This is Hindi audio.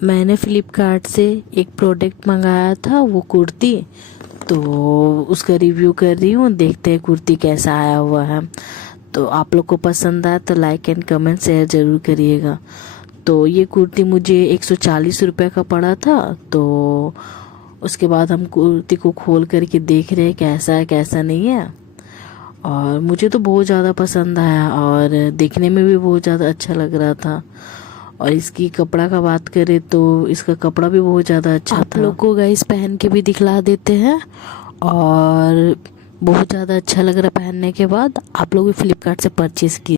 मैंने फ़्लिपकार्ट से एक प्रोडक्ट मंगाया था, वो कुर्ती। तो उसका रिव्यू कर रही हूँ, देखते हैं कुर्ती कैसा आया हुआ है। तो आप लोग को पसंद आए तो लाइक एंड कमेंट शेयर ज़रूर करिएगा। तो ये कुर्ती मुझे 140 रुपये का पड़ा था। तो उसके बाद हम कुर्ती को खोल करके देख रहे हैं कैसा है कैसा नहीं है। और मुझे तो बहुत ज़्यादा पसंद आया और देखने में भी बहुत ज़्यादा अच्छा लग रहा था। और इसकी कपड़ा का बात करें तो इसका कपड़ा भी बहुत ज़्यादा अच्छा था। आप लोग को गाइस पहन के भी दिखला देते हैं। और बहुत ज़्यादा अच्छा लग रहा है पहनने के बाद। आप लोग भी फ्लिपकार्ट से परचेज़ की।